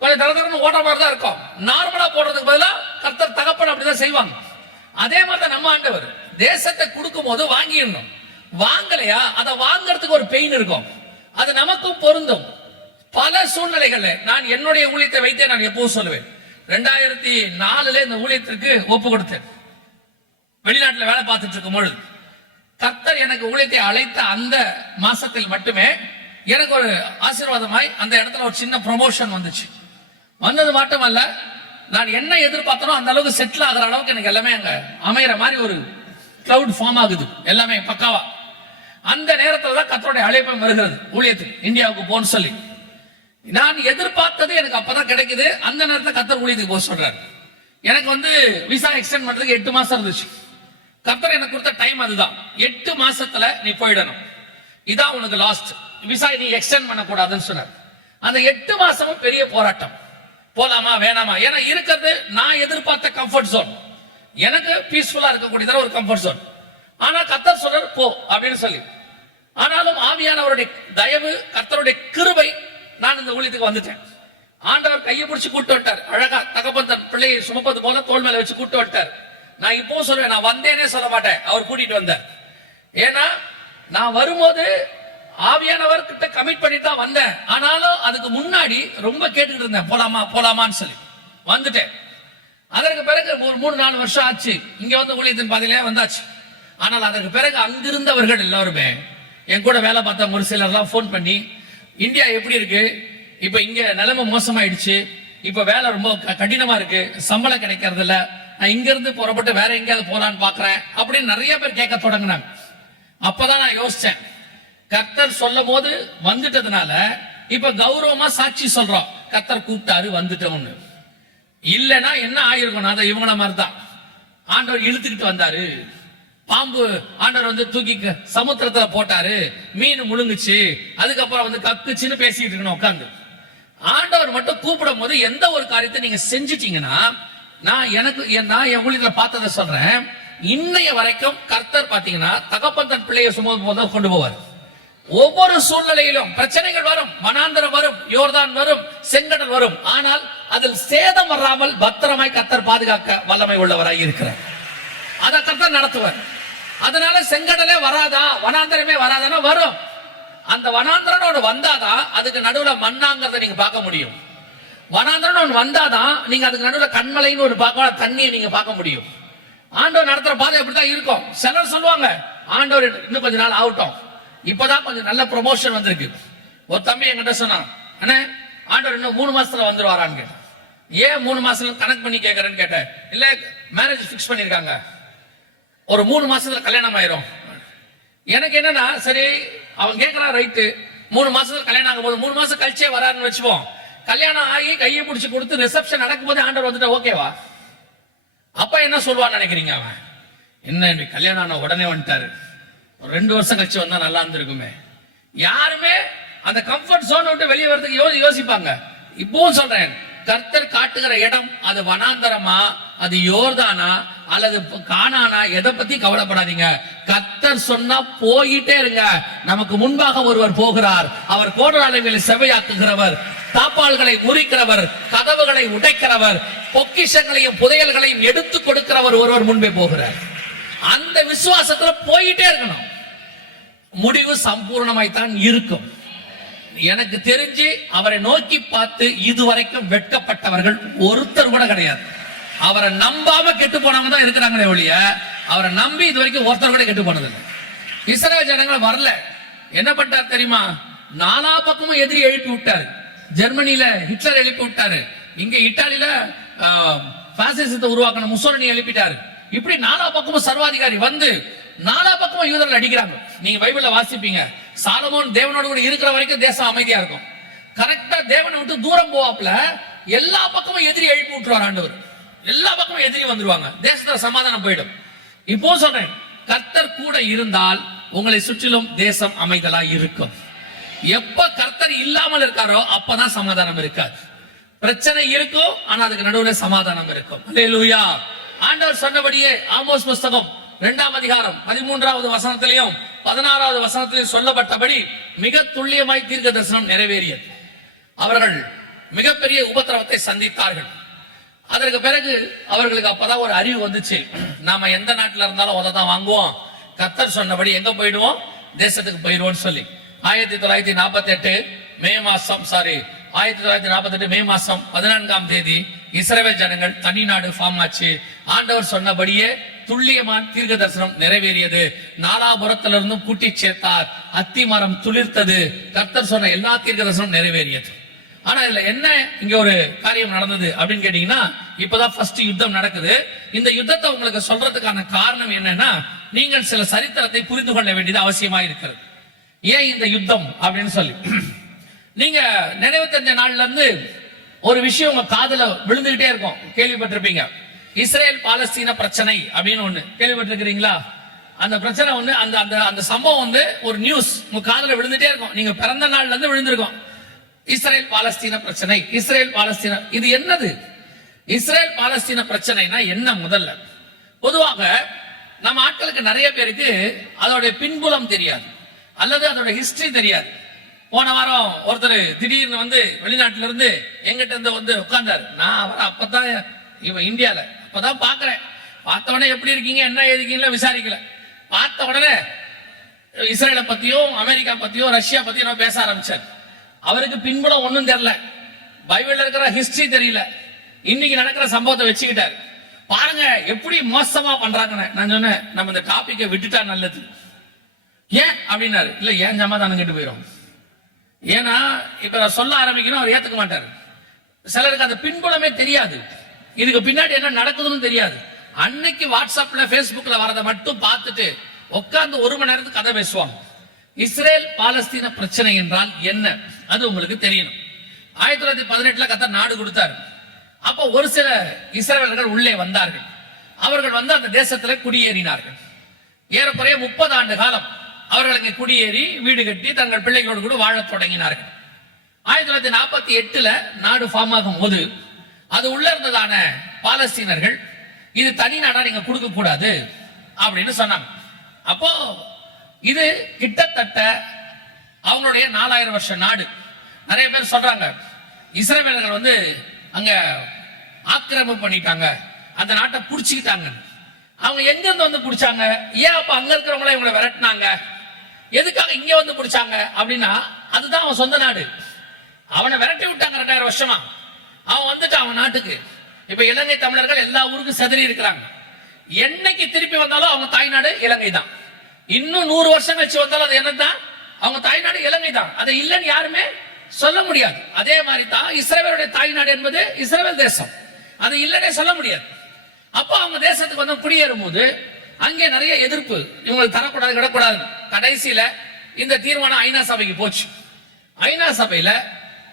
கொஞ்சம் தர தரன்னு ஓடுற மாதிரி தான் இருக்கும் நார்மலா போடுறதுக்கு பதிலா கர்த்தர் தகப்பன் அப்படிதான் செய்வாங்க. அதே மாதிரி தான் நம்ம ஆண்டவர். தேசத்தை கொடுக்கும் போது வாங்கிடணும். வாங்கலையா? அதை வாங்கறதுக்கு ஒரு பெயின் இருக்கும். அது நமக்கும் பொருந்தும். பல சூழ்நிலைகள்ல நான் என்னுடைய ஊழியத்தை வைத்தே நான் எப்பவும் சொல்லுவேன். ரெண்டாயிரத்தி நாலுல இந்த ஊழியத்திற்கு ஒப்பு கொடுத்தேன். வெளிநாட்டுல வேலை பார்த்துட்டு இருக்கும் பொழுது கத்தர் எனக்கு ஊழியத்தை அழைத்த அந்த மாசத்தில் மட்டுமே எனக்கு ஒரு ஆசீர்வாதமாய் அந்த இடத்துல ஒரு சின்ன ப்ரொமோஷன் வந்துச்சு. வந்தது மட்டுமல்ல நான் என்ன எதிர்பார்த்தனோ அந்த அளவுக்கு செட்டில் ஆகிற அளவுக்கு எனக்கு எல்லாமே அங்க அமைகிற மாதிரி ஒரு கிளவுட் ஃபார்ம் ஆகுது. எல்லாமே பக்காவா. அந்த நேரத்தில் தான் கத்தருடைய அழைப்பம் வருகிறது. ஊழியத்துக்கு. இந்தியாவுக்கு போன்னு சொல்லி. நான் எதிர்பார்த்தது எனக்கு அப்பதான் கிடைக்குது. அந்த நேரத்தில் கத்தர் ஊழியத்துக்கு போக சொல்றாரு. எனக்கு வந்து விசா எக்ஸ்டெண்ட் பண்றதுக்கு எட்டு மாசம் இருந்துச்சு. கத்தர் எனக்கு கொடுத்த டைம் அதுதான். எட்டு மாசத்துல நீ போயிடணும். இதான் உனக்கு லாஸ்ட் விசா நீ எக்ஸ்டெண்ட் பண்ணக்கூடாதுன்னு சொன்னார். அந்த எட்டு மாசமும் பெரிய போராட்டம். போலாமா வேணாமா? ஏன்னா இருக்கிறது நான் எதிர்பார்த்த கம்ஃபர்ட் ஜோன் எனக்கு பீஸ்ஃபுல்லா இருக்கக்கூடியதான ஒரு கம்ஃபர்ட் ஜோன் ஆனா கத்தர் சொல்றாரு போ அப்படின்னு சொல்லி. ஆனாலும் ஆவியானவருடைய தயவு கர்த்தருடைய கிருபை நான் இந்த ஊழியத்துக்கு வந்துட்டேன். ஆண்டவர் கையை பிடிச்சி கூட்டு வந்துட்டார். அழகா தகப்பன் தன் பிள்ளையை சுமப்பது போல தோல் மேல வச்சு கூட்டு வந்துட்டார். நான் இப்போ சொல்லுவேன் நான் வந்தேனே சொல்ல மாட்டேன். அவர் கூட்டிட்டு வந்தார். ஏன்னா நான் வரும்போது ஆவியானவர் கிட்ட கமிட் பண்ணிட்டு தான் வந்தேன். ஆனாலும் அதுக்கு முன்னாடி ரொம்ப கேட்டுக்கிட்டு இருந்தேன். போலாமா போலாமான்னு சொல்லி. வந்துட்டேன். அதற்கு பிறகு ஒரு மூணு நாலு வருஷம் ஆச்சு. இங்க வந்து ஊழியத்தின் பாதையிலே வந்தாச்சு. ஆனால் அதற்கு பிறகு அங்கிருந்தவர்கள் எல்லாருமே என் கூட வேலை பார்த்த ஒரு சிலர்லாம் ஃபோன் பண்ணி இந்தியா எப்படி இருக்கு? இப்ப இங்க நிலைமை மோசமாயிடுச்சு. இப்ப வேலை ரொம்ப க- கடினமா இருக்கு. சம்பளம் கிடைக்கிறது இல்ல நான் இங்கேருந்து புறப்பட்டு வேற எங்கேயாவது போலான்னு பாக்குறேன். அப்படின்னு நிறைய பேர் கேட்க தொடங்கினாங்க. அப்பதான் நான் யோசிச்சேன். கர்த்தர் சொல்லும் போது வந்துட்டதுனால இப்ப கௌரவமா சாட்சி சொல்றோம். கர்த்தர் கூப்பிட்டாரு வந்துட்டோம்னு. இல்லைன்னா என்ன ஆயிருக்கணும் அதை இவங்கள மாதிரி தான். ஆண்டவர் இழுத்துக்கிட்டு வந்தாரு. பாம்பு ஆண்டவர் வந்து தூக்கி சமுத்திரத்துல போட்டாரு. மீன் முழுங்குச்சு. அதுக்கப்புறம் வந்து கக்குச்சுன்னு பேசிட்டு இருக்கணும் உட்காந்து ஆண்டவர் மட்டும் கூப்பிடும் போது எந்த ஒரு காரியத்தை நீங்க செஞ்சிட்டீங்கன்னா நான் எனக்கு நான் என் ஊழியத்துல பார்த்ததை சொல்றேன். இன்னைய வரைக்கும் கர்த்தர் பாத்தீங்கன்னா தகப்பன் தன் பிள்ளையை சுமந்து போது கொண்டு போவார். ஒவ்வொரு சூழ்நிலையிலும் பிரச்சனைகள் வரும் மனாந்தரம் வரும் யோர்தான் வரும் செங்கடல் வரும். ஆனால் அதில் சேதம் வராமல் பத்திரமாய் கத்தர் பாதுகாக்க வல்லமை உள்ளவராய் இருக்கிறார். அதை கத்தர் நடத்துவார். அதனால செங்கடலே வராதா? வனாந்தரமே வராதானா? வரும். அந்த வனாந்தரம் ஒன்று வந்தாதான் அதுக்கு நடுவில் மண்ணாங்கிறத நீங்க பார்க்க முடியும். வனாந்திரன் ஒன்று வந்தாதான் நீங்க அதுக்கு நடுவில் கண்மலைன்னு ஒரு பார்க்க தண்ணியை நீங்க பார்க்க முடியும். ஆண்டவர் நடத்துற பாதை அப்படித்தான் இருக்கும். சிலர் சொல்லுவாங்க ஆண்டவர் இன்னும் கொஞ்ச நாள் ஆகட்டும். இப்பதான் கொஞ்சம் நல்ல ப்ரொமோஷன் வந்திருக்கு. ஒரு தம்பி என்கிட்ட சொன்னான் அண்ணே ஆண்டவர் இன்னும் மூணு மாசத்துல வந்துருவாரான்னு கேட்டேன். ஏன் மூணு மாசத்துல கணக்கு பண்ணி கேட்கறேன்னு கேட்டேன். இல்ல மேரேஜ் ஃபிக்ஸ் பண்ணிருக்காங்க. ஒரு மூணு மாசத்துல கல்யாணம் ஆயிரும். எனக்கு என்னன்னா சரி அவன் கேட்கறான் ரைட்டு மூணு மாசத்துல கல்யாணம் ஆகும் போது மூணு மாசம் கழிச்சே வராருன்னு வச்சுப்போம். கல்யாணம் ஆகி கையை பிடிச்சி கொடுத்து ரிசப்ஷன் நடக்கும்போது ஆண்டவர் வந்துட்டா ஓகேவா அப்ப என்ன சொல்லுவான்னு நினைக்கிறீங்க அவன்? என்ன இன்னைக்கு கல்யாணம் ஆன உடனே வந்துட்டாரு. ஒரு ரெண்டு வருஷம் கழிச்சு வந்தா நல்லா இருந்திருக்குமே. யாருமே அந்த கம்ஃபர்ட் ஜோன் விட்டு வெளியே வரதுக்கு யோசி யோசிப்பாங்க. இப்பவும் சொல்றேன் கர்த்தர் காட்டுகிற இடம் அது வனாந்தரமா? அது யோர்தானா அல்லது காணானா எதை பத்தி கவலைப்படாதீங்க. கத்தர் சொன்னா போயிட்டே இருங்க. நமக்கு முன்பாக ஒருவர் போகிறார். அவர் கோடலாளர்களை செவையாக்குகிறவர் தாப்பால்களை முறிக்கிறவர் கதவுகளை உடைக்கிறவர் பொக்கிஷங்களையும் புதையல்களையும் எடுத்து கொடுக்கிறவர் ஒருவர் முன்பே போகிறார். அந்த விசுவாசத்துல போயிட்டே இருக்கணும். முடிவு சம்பூர்ணமாய்த்தான் இருக்கும். எனக்கு தெரிஞ்சு அவரை நோக்கி பார்த்து இதுவரைக்கும் வெட்கப்பட்டவர்கள் ஒருத்தர் கூட கிடையாது. அவரை நம்பாம கெட்டு போனவங்க தான் இருக்கிறாங்களே ஒழிய அவரை நம்பி இது வரைக்கும் ஒருத்தர் கூட கெட்டு போனதில்லை. இஸ்ரேல் ஜனங்கள் வரல. என்ன பண்ணிட்டார் தெரியுமா? நாலா பக்கமும் எதிரி எழுப்பி விட்டாரு. ஜெர்மனியில ஹிட்லர் எழுப்பி விட்டாரு. இங்க இட்டாலியில பாசிசத்தை உருவாக்கின முசோரணி எழுப்பிட்டாரு. இப்படி நாலா பக்கமும் சர்வாதிகாரி வந்து நாலா பக்கமும் யூதர்கள் அடிக்கிறாங்க. நீங்க பைபிள்ல வாசிப்பீங்க. சாலமோன் தேவனோட கூட இருக்கிற வரைக்கும் தேசம் அமைதியா இருக்கும். கரெக்டா தேவனை விட்டு தூரம் போவாப்ல எல்லா பக்கமும் எதிரி எழுப்பி விட்டுருவார் ஆண்டவர். எல்லா பக்கமும் எதிரி வந்துருவாங்க. தேசத்துல சமாதானம் போயிடும். இப்போ சொல்றேன் கர்த்தர் கூட இருந்தால் உங்களை சுற்றிலும் தேசம் அமைதலா இருக்கும். எப்ப கர்த்தர் இல்லாமல் இருக்காரோ அப்பதான் சமாதானம் இருக்காது. பிரச்சனை இருக்கும் ஆனா அதுக்கு நடுவுல சமாதானம் இருக்கும். லூயா ஆண்டவர் சொன்னபடியே ஆமோஸ் புஸ்தகம் இரண்டாம் அதிகாரம் பதிமூன்றாவது வசனத்திலையும் பதினாறாவது வசனத்திலையும் சொல்லப்பட்டபடி மிக துல்லியமாய் தீர்க்க தரிசனம் நிறைவேறியது. அவர்கள் மிகப்பெரிய உபத்திரவத்தை சந்தித்தார்கள். அதற்கு பிறகு அவர்களுக்கு அப்பதான் ஒரு அறிவு வந்துச்சு. நாம எந்த நாட்டில் இருந்தாலும் அதை தான் வாங்குவோம். கத்தர் சொன்னபடி எங்க போயிடுவோம்? தேசத்துக்கு போயிடுவோம்னு சொல்லி. ஆயிரத்தி தொள்ளாயிரத்தி நாற்பத்தி எட்டு மே மாசம் சாரி ஆயிரத்தி தொள்ளாயிரத்தி நாற்பத்தி எட்டு மே மாசம் பதினான்காம் தேதி இஸ்ரேல் ஜனங்கள் தனி நாடு ஃபார்ம் ஆச்சு. ஆண்டவர் சொன்னபடியே துல்லியமான தீர்க்க தரிசனம் நிறைவேறியது. நாலாபுரத்திலிருந்தும் கூட்டி சேர்த்தார். அத்தி மரம் துளிர்த்தது. கர்த்தர் சொன்ன எல்லா தீர்க்க தரிசனம் நிறைவேறியது. ஆனா இதுல என்ன இங்க ஒரு காரியம் நடந்தது அப்படின்னு கேட்டீங்கன்னா இப்பதான் ஃபர்ஸ்ட் யுத்தம் நடக்குது. இந்த யுத்தத்தை உங்களுக்கு சொல்றதுக்கான காரணம் என்னன்னா நீங்கள் சில சரித்திரத்தை புரிந்து கொள்ள வேண்டியது அவசியமா இருக்கிறது. ஏன் இந்த யுத்தம் அப்படின்னு சொல்லி? நீங்க நினைவு தெரிஞ்ச நாள்ல இருந்து ஒரு விஷயம் உங்க காதுல விழுந்துகிட்டே இருக்கும். கேள்விப்பட்டிருப்பீங்க. இஸ்ரேல் பாலஸ்தீன பிரச்சனை அப்படின்னு ஒண்ணு. கேள்விப்பட்டிருக்கிறீங்களா? அந்த பிரச்சனை ஒண்ணு அந்த அந்த அந்த சம்பவம் வந்து ஒரு நியூஸ் உங்க காதல விழுந்துட்டே இருக்கும். நீங்க பிறந்த நாள்ல இருந்து விழுந்திருக்கும். இஸ்ரேல் பாலஸ்தீன பிரச்சனை இஸ்ரேல் பாலஸ்தீன இது என்னது? இஸ்ரேல் பாலஸ்தீன பிரச்சனைனா என்ன முதல்ல? பொதுவாக நம்ம ஆட்களுக்கு நிறைய பேருக்கு அதோடைய பின்புலம் தெரியாது. அல்லது அதோட ஹிஸ்டரி தெரியாது. போன வாரம் ஒருத்தர் திடீர்னு வந்து வெளிநாட்டுல இருந்து எங்கிட்ட இருந்து வந்து உட்கார்ந்தாரு. நான் அவரை அப்பதான் இவன் இந்தியால அப்பதான் பாக்குறேன் பார்த்த உடனே எப்படி இருக்கீங்க என்ன இருக்கீங்களா விசாரிக்கல. பார்த்த உடனே இஸ்ரேலை பத்தியும் அமெரிக்கா பத்தியும் ரஷ்யா பத்தியும் நான் பேச ஆரம்பிச்சார் அவருக்கு பின்புலம் ஒன்றும் தெரியல. பைபிள்ல இருக்கிற ஹிஸ்டரி தெரியல. இன்னைக்கு நடக்கிற சம்பவத்தை வச்சுக்கிட்டாரு. பாருங்க எப்படி மோசமா பண்றாங்கன்னு. நான் சொன்னேன் நம்ம இந்த டாபிக்கை விட்டுட்டா நல்லது. ஏன் அப்படின்னாரு. இல்ல ஏன் சமாதானம் கேட்டு போயிடும் ஏன்னா இப்ப நான் சொல்ல ஆரம்பிக்கணும் அவர் ஏத்துக்க மாட்டாரு. சிலருக்கு அந்த பின்புலமே தெரியாது. இதுக்கு பின்னாடி என்ன நடக்குதுன்னு தெரியாது. அன்னைக்கு வாட்ஸ்அப்ல பேஸ்புக்ல வரதை மட்டும் பார்த்துட்டு உட்காந்து ஒரு மணி நேரத்துக்கு கதை பேசுவாங்க. இஸ்ரேல் பாலஸ்தீன பிரச்சனை என்றால் என்ன? அது உங்களுக்கு தெரியணும். ஆயிரத்தி தொள்ளாயிரத்தி பதினெட்டுல கத்தர் நாடு கொடுத்தாரு. அப்போ ஒரு சில இஸ்ரேலர்கள் உள்ளே வந்தார்கள். அவர்கள் வந்து அந்த தேசத்துல குடியேறினார்கள். ஏறக்குறைய முப்பது ஆண்டு காலம் அவர்களுக்கு குடியேறி வீடு கட்டி தங்கள் பிள்ளைகளோடு கூட வாழத் தொடங்கினார்கள். ஆயிரத்தி தொள்ளாயிரத்தி நாற்பத்தி எட்டுல நாடு ஃபார்ம் ஆகும் போது அது உள்ள இருந்ததான பாலஸ்தீனர்கள் இது தனி நாடா நீங்க கொடுக்க கூடாது அப்படின்னு சொன்னாங்க. அப்போ இது கிட்டத்தட்ட அவங்களுடைய நாலாயிரம் வருஷம் நாடு. நிறைய பேர் சொல்றாங்க. இஸ்ரேவேலர்கள் வந்து அங்க ஆக்கிரமிப்பு பண்ணிட்டாங்க. அந்த நாட்டை புடிச்சுக்கிட்டாங்க. அவங்க எங்க இருந்து வந்து பிடிச்சாங்க? ஏன் அப்ப அங்க இருக்கிறவங்கள இவங்களை விரட்டினாங்க? எதுக்காக இங்க வந்து பிடிச்சாங்க? அப்படின்னா அதுதான் அவன் சொந்த நாடு. அவனை விரட்டி விட்டாங்க ரெண்டாயிரம் வருஷமா. அவன் வந்துட்டான் அவன் நாட்டுக்கு. இப்ப இலங்கை தமிழர்கள் எல்லா ஊருக்கும் செதறி இருக்கிறாங்க. என்னைக்கு திருப்பி வந்தாலும் அவங்க தாய்நாடு இலங்கை தான். இன்னும் நூறு வருஷம் கழிச்சு வந்தாலும் அது என்னதான் அவங்க தாய்நாடு இலங்கை தான். அதை இல்லைன்னு யாருமே சொல்ல முடியாது. அதே மாதிரி தான் இஸ்ரேலுடைய தாய்நாடு என்பது இஸ்ரேல் தேசம். அது இல்லைன்னே சொல்ல முடியாது. அப்போ அவங்க தேசத்துக்கு வந்து குடியேறும் போது அங்கே நிறைய எதிர்ப்பு. இவங்களுக்கு தரக்கூடாது கிடக்கூடாது கடைசியில இந்த தீர்மானம் ஐநா சபைக்கு போச்சு. ஐநா சபையில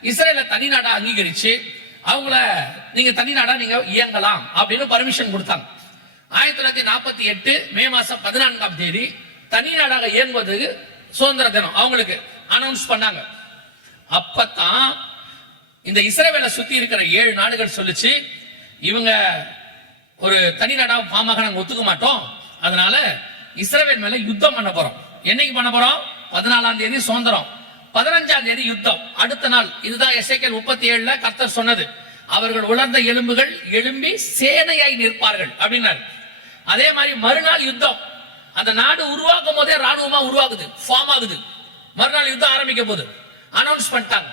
இஸ்ரேல தனி நாடா அங்கீகரிச்சு அவங்கள நீங்க தனி நாடா நீங்க இயங்கலாம் அப்படின்னு பர்மிஷன் கொடுத்தாங்க. ஆயிரத்தி தொள்ளாயிரத்தி நாற்பத்தி எட்டு மே மாசம் பதினான்காம் தேதி தனி நாடாக இயங்குவதற்கு சுதந்திர தினம் அவங்களுக்கு அனௌன்ஸ் பண்ணாங்க. அப்பதான் இந்த இஸ்ரேவேலை சுத்தி இருக்கிற ஏழு நாடுகள் சொல்லுச்சு இவங்க ஒரு தனி நாடா பாமாக நாங்க ஒத்துக்க மாட்டோம். அதனால இஸ்ரேவேல் மேல யுத்தம் பண்ண போறோம். என்னைக்கு பண்ண போறோம்? பதினாலாம் தேதி சுதந்திரம். பதினஞ்சாம் தேதி யுத்தம். அடுத்த நாள் இதுதான் எஸ்ஐக்கல் முப்பத்தி ஏழுல கர்த்தர் சொன்னது. அவர்கள் உலர்ந்த எலும்புகள் எழும்பி சேனையாய் நிற்பார்கள் அப்படின்னாரு. அதே மாதிரி மறுநாள் யுத்தம். அந்த நாடு உருவாக்கும் போதே ராணுவமா உருவாகுது ஃபார்ம் ஆகுது. மறுநாள் யுத்தம் ஆரம்பிக்க போகுது. அனௌன்ஸ் பண்ணிட்டாங்க.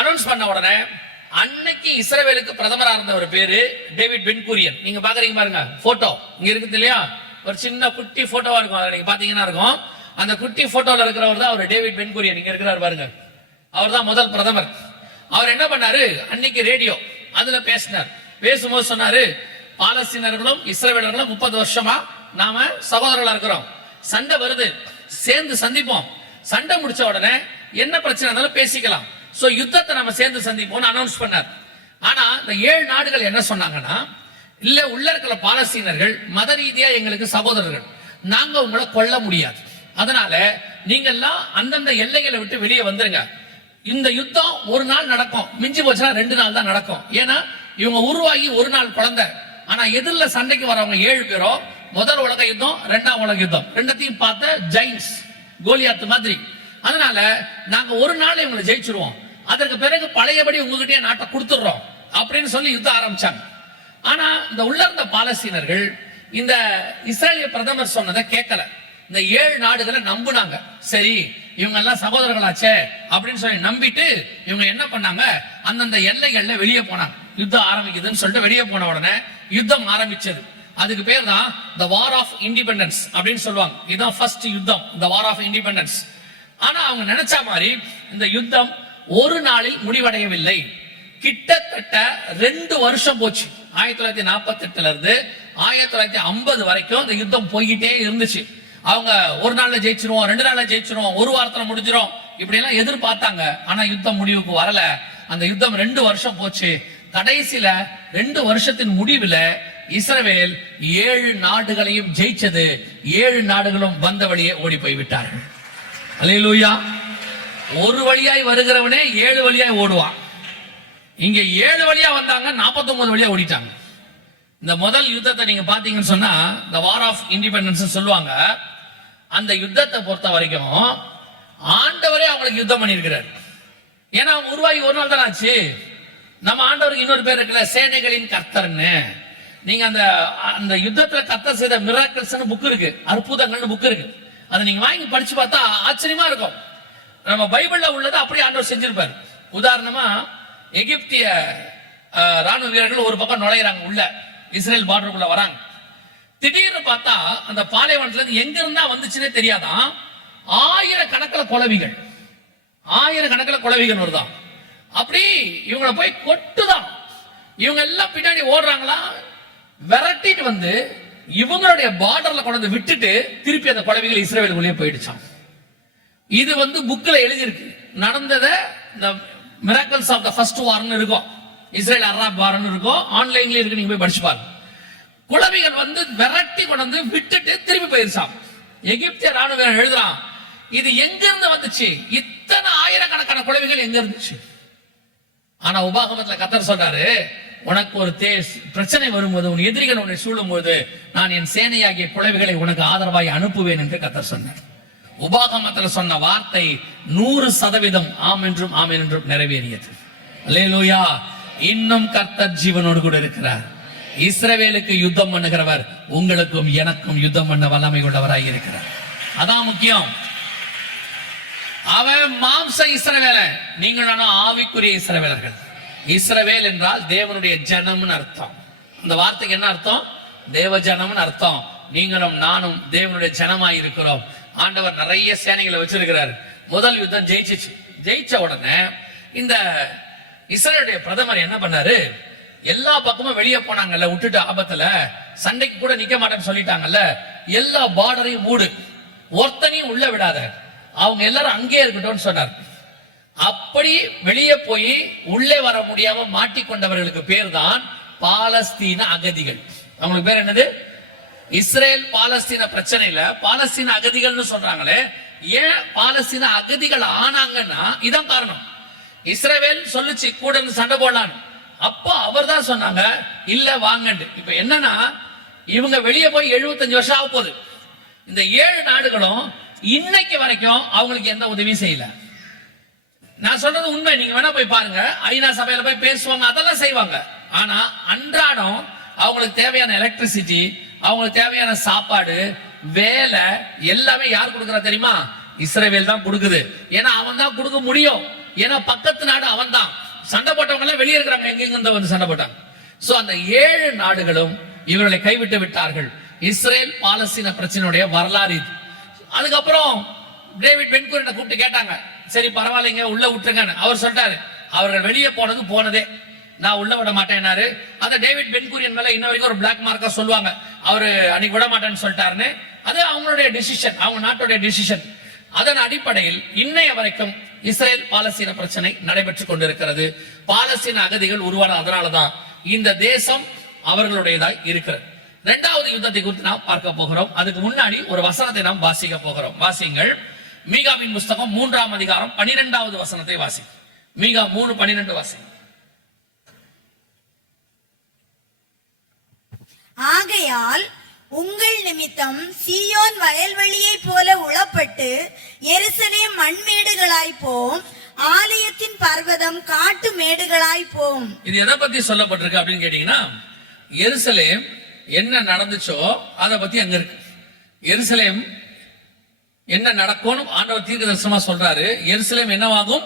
அனௌன்ஸ் பண்ண உடனே அன்னைக்கு இஸ்ரேவேலுக்கு பிரதமராக இருந்த ஒரு பேரு டேவிட் பென்கூரியன் நீங்க பாக்குறீங்க பாருங்க போட்டோ இங்க இருக்குது இல்லையா? ஒரு சின்ன குட்டி போட்டோவா இருக்கும். நீங்க பாத்தீங்கன்னா இருக்கும். அந்த குட்டி போட்டோல இருக்கிறவர் தான் அவர் டேவிட் பென்கூரியன் இங்க இருக்கிறார் பாருங்க. அவர் தான் முதல் பிரதமர். அவர் என்ன பண்ணாரு? அன்னைக்கு ரேடியோ அதுல பேசினார். பேசும்போது சொன்னாரு பாலஸ்தீனர்களும் இஸ்ரேவேலர்களும் முப்பது வருஷமா நாம சகோதரர்களா இருக்கிறோம். சண்டை வருது. சேர்ந்து சந்திப்போம். சண்டை முடிச்ச உடனே என்ன பிரச்சனை இருந்தாலும் பேசிக்கலாம். சோ யுத்தத்தை நம்ம சேர்ந்து சந்திப்போம்னு அனௌன்ஸ் பண்ணார். ஆனா இந்த ஏழு நாடுகள் என்ன சொன்னாங்கன்னா இல்ல உள்ள இருக்கிற பாலஸ்தீனர்கள் மத ரீதியா எங்களுக்கு சகோதரர்கள். நாங்க உங்களை கொல்ல முடியாது. அதனால நீங்க எல்லாம் அந்தந்த எல்லைகளை விட்டு வெளியே வந்துருங்க. இந்த யுத்தம் ஒரு நாள் நடக்கும். மிஞ்சி போச்சுன்னா ரெண்டு நாள் தான் நடக்கும். ஏன்னா இவங்க உருவாகி ஒரு நாள் குழந்தை. ஆனா எதிரில் சண்டைக்கு வரவங்க ஏழு பேரும் முதல் உலக யுத்தம் ரெண்டாம் உலக யுத்தம். ரெண்டத்தையும் பார்த்த ஜெயின்ஸ். கோலியாத்து மாதிரி. அதனால நாங்க ஒரு நாள் இவங்களை ஜெயிச்சிருவோம். அதற்கு பிறகு பழையபடி உங்ககிட்டயே நாட்டை கொடுத்துடுறோம். அப்படின்னு சொல்லி யுத்தம் ஆரம்பிச்சாங்க. ஆனா இந்த உள்ளர்ந்த பாலஸ்தீனர்கள் இந்த இஸ்ரேலிய பிரதமர் சொன்னதை கேட்கல. இந்த ஏழு நாடுகளை நம்புனாங்க. சரி இவங்க எல்லாம் சகோதரர்களாச்சே அப்படின்னு சொல்லி நம்பிட்டு இவங்க என்ன பண்ணாங்க? அந்தந்த எல்லைகள்ல வெளியே போனாங்க. யுத்தம் ஆரம்பிக்குதுன்னு சொல்லிட்டு வெளியே போன உடனே யுத்தம் ஆரம்பிச்சது. அதுக்கு பேர் தான் த வார் ஆஃப் இண்டிபெண்டன்ஸ் அப்படின்னு சொல்லுவாங்க. இதுதான் ஃபர்ஸ்ட் யுத்தம் த வார் ஆஃப் இண்டிபெண்டன்ஸ் ஆனா அவங்க நினைச்ச மாதிரி இந்த யுத்தம் ஒரு நாளில் முடிவடையவில்லை. கிட்டத்தட்ட ரெண்டு வருஷம் போச்சு. ஆயிரத்தி தொள்ளாயிரத்தி நாற்பத்தி எட்டுல இருந்து ஆயிரத்தி தொள்ளாயிரத்தி ஐம்பது வரைக்கும் இந்த யுத்தம் போய்கிட்டே இருந்துச்சு. அவங்க ஒரு நாள்ல ஜெயிச்சிருவோம் ரெண்டு நாள்ல ஜெயிச்சிருவோம் ஒரு வாரத்துல முடிஞ்சிரும் இப்படி எல்லாம் எதிர்பார்த்தாங்க. ஆனா யுத்தம் முடிவுக்கு வரல. அந்த யுத்தம் ரெண்டு வருஷம் போச்சு. கடைசியில ரெண்டு வருஷத்தின் முடிவுல இஸ்ரவேல் ஏழு நாடுகளையும் ஜெயிச்சது. ஏழு நாடுகளும் வந்த வழியே ஓடி போய்விட்டார்கள் ஒரு வழியாய் வருகிறவனே ஏழு வழியாய் ஓடுவான். இங்க ஏழு வழியா வந்தாங்க 49 வழியா ஓடிட்டாங்க. இந்த முதல் யுத்தத்தை நீங்க பாத்தீங்கன்னு சொன்னா இந்த வார் ஆஃப் இண்டிபெண்டன்ஸ் சொல்லுவாங்க. அந்த யுத்தத்தை பொறுத்த வரைக்கும் ஆண்டவரே அவங்களுக்கு யுத்தம் பண்ணியிருக்கிறார். ஏன்னா அவங்க உருவாகி ஒரு நாள் தான் ஆச்சு. நம்ம ஆண்டவருக்கு இன்னொரு பேர் இருக்குல்ல சேனைகளின் கர்த்தர்னு. நீங்க அந்த அந்த யுத்தத்துல கத்த செய்த மிராக்கிள்ஸ்னு புக் இருக்கு. அற்புதங்கள்னு புக் இருக்கு. அதை நீங்க வாங்கி படிச்சு பார்த்தா ஆச்சரியமா இருக்கும். நம்ம பைபிள்ல உள்ளதை அப்படியே ஆண்டவர் செஞ்சிருப்பாரு. உதாரணமா எகிப்திய ராணுவ வீரர்கள் ஒரு பக்கம் நுழையிறாங்க உள்ள. இஸ்ரேல் பார்டருக்குள்ள வராங்க. திடீர்னு பார்த்தா அந்த பாலைவனத்துல இருந்து எங்க இருந்தா வந்துச்சுன்னே தெரியாதான் ஆயிரக்கணக்கில் குலவிகள் ஆயிரக்கணக்கில் குலவிகள் வருதான் அப்படி இவங்களை போய் கொட்டுதான் இவங்க எல்லாம் பின்னாடி ஓடுறாங்களா? விரட்டிட்டு வந்து இவங்களுடைய பார்டர்ல கொண்டு வந்து விட்டுட்டு திருப்பி அந்த குளவிகள் இஸ்ரேலுக்குள்ளேயே போயிடுச்சான் இது வந்து புக்ல எழுதியிருக்கு. நடந்தத இந்த மிராக்கல்ஸ் ஆஃப் த ஃபர்ஸ்ட் வார்னு இருக்கும். இஸ்ரேல் அராப் வார்னு இருக்கும். ஆன்லைன்ல இருக்கு நீங்க போய் படிச்சு பாருங்க. குழவிகள் வந்து விரட்டி கொண்டு வந்து விட்டுட்டு திருப்பி போயிருச்சான் எகிப்திய ராணுவ வீரன் எழுதுறான் இது எங்க இருந்து வந்துச்சு? இத்தனை ஆயிரக்கணக்கான குழவிகள் எங்க இருந்துச்சு? ஆனா உபாகமத்துல கத்தர் சொல்றாரு உனக்கு ஒரு தே பிரச்சனை வரும்போது உன் எதிரிகள் உன்னை சூழும் போது நான் என் சேனையாகிய குழவிகளை உனக்கு ஆதரவாய் அனுப்புவேன் என்று கத்தர் சொன்னார். உபாகமத்தில் சொன்ன வார்த்தை நூறு சதவீதம் ஆம் என்றும் ஆம் என்றும் நிறைவேறியது. அல்லேலூயா. இன்னும் கர்த்தர் ஜீவனோடு கூட இருக்கிறார். இஸ்ரவேலுக்கு யுத்தம் பண்ணுகிறவர் உங்களுக்கும் எனக்கும் யுத்தம் பண்ண வல்லமை உள்ளவராய் இருக்கிறார். அதான் முக்கியம். அவன் மாம்ச இஸ்ரவேல நீங்கள் ஆனா ஆவிக்குரிய இஸ்ரவேலர்கள். இஸ்ரவேல் என்றால் தேவனுடைய ஜனம்னு அர்த்தம். அந்த வார்த்தைக்கு என்ன அர்த்தம்? தேவ ஜனம்னு அர்த்தம். நீங்களும் நானும் தேவனுடைய ஜனமாய் இருக்கிறோம் ஆண்டவர் நிறைய சேனைகளை வச்சிருக்கிறார். முதல் யுத்தம் ஜெயிச்சிச்சு. ஜெயிச்ச உடனே இந்த இஸ்ரேலுடைய பிரதமர் என்ன பண்ணாரு? எல்லா பக்கமும் வெளியே போனாங்கல்ல விட்டுட்டு ஆபத்துல. சண்டைக்கு கூட நிக்க மாட்டேன்னு சொல்லிட்டாங்கல்ல. எல்லா பார்டரையும் மூடு. ஒருத்தனையும் உள்ள விடாத. அவங்க எல்லாரும் அங்கேயே இருக்கட்டும்னு சொன்னார். அப்படி வெளியே போய் உள்ளே வர முடியாம மாட்டிக்கொண்டவர்களுக்கு பேர் தான் பாலஸ்தீன அகதிகள். அவங்களுக்கு பேர் என்னது? இஸ்ரேல் பாலஸ்தீன பிரச்சனையில பாலஸ்தீன அகதிகள்னு சொல்றாங்களே ஏன் பாலஸ்தீன அகதிகள் ஆனாங்கன்னா இதான் காரணம். இஸ்ரேல் சொல்லுச்சு கூட இருந்து சண்டை போடலான்னு. அப்போ அவர் தான் சொன்னாங்க இல்ல வாங்கண்டு. இப்ப என்னன்னா இவங்க வெளியே போய் 75 வருஷம் ஆக போகுது இந்த ஏழு நாடுகளும் இன்னைக்கு வரைக்கும் அவங்களுக்கு எந்த உதவியும் செய்யல. நான் சொன்னது உண்மை. நீங்க வேணா போய் பாருங்க. ஐநா சபையில போய் பேசுவாங்க அதெல்லாம் செய்வாங்க. ஆனா அன்றாடம் அவங்களுக்கு தேவையான எலக்ட்ரிசிட்டி அவங்களுக்கு தேவையான சாப்பாடு வேலை எல்லாமே யார் கொடுக்கறா தெரியுமா? இஸ்ரேவேல் தான் கொடுக்குது. ஏன்னா அவன் தான் கொடுக்க முடியும். ஏன்னா பக்கத்து நாடு அவன் தான். சண்டை போட்டவங்க எல்லாம் வெளியே இருக்கிறாங்க. எங்கெங்க இருந்து வந்து சண்டை போட்டாங்க? சோ அந்த ஏழு நாடுகளும் இவர்களை கைவிட்டு விட்டார்கள். இஸ்ரேல் பாலஸ்தீன பிரச்சனையுடைய வரலாறு இது. அதுக்கப்புறம் டேவிட் பென்கூரிட்ட கூப்பிட்டு கேட்டாங்க. சரி பரவாயில்லைங்க உள்ள விட்டுருங்கன்னு அவர் சொல்லிட்டாரு. அவர்கள் வெளியே போனது போனதே. நான் உள்ள விட மாட்டேன்னாரு அந்த டேவிட் பென்கூரியன் மேல இன்ன வரைக்கும் ஒரு பிளாக் மார்க்கா சொல்லுவாங்க. அவரு அன்னைக்கு விட மாட்டேன்னு சொல்லிட்டாருன்னு. அது அவங்களுடைய டிசிஷன் அவங்க நாட்டுடைய டிசிஷன் அதன் அடிப்படையில் இன்னைய வரைக்கும் இஸ்ரேல் பாலஸ்தீன பிரச்சனை நடைபெற்றுக் கொண்டிருக்கிறது. பாலஸ்தீன அகதிகள் உருவான அதனாலதான் இந்த தேசம் அவர்களுடையதாய் இருக்கிறது. இரண்டாவது யுத்தத்தை குறித்து நாம் பார்க்க போகிறோம். அதுக்கு முன்னாடி ஒரு வசனத்தை நாம் வாசிக்க போகிறோம். வாசிங்கள் மீகாவின் புஸ்தகம் மூன்றாம் அதிகாரம் பனிரெண்டாவது வசனத்தை வாசி. மீகா மூணு பனிரெண்டு வாசி. ஆகையால் உங்கள் நிமித்தம் சீயோன் வயல்வெளியைப் போல உளப்பட்டு எருசலேம் மண்மேடுகளாய் போம் ஆலயத்தின் பர்வதம் காட்டு மேடுகளாய் போம். இது எதை பத்தி சொல்லப்பட்டிருக்கு அப்படின்னு கேட்டீங்கன்னா எருசலேம் என்ன நடந்துச்சோ அதை பத்தி அங்க இருக்கு. எருசலேம் என்ன நடக்கும்னு ஆண்டவர் தீர்க்க தரிசனமா சொல்றாரு. எருசலேம் என்னவாகும்?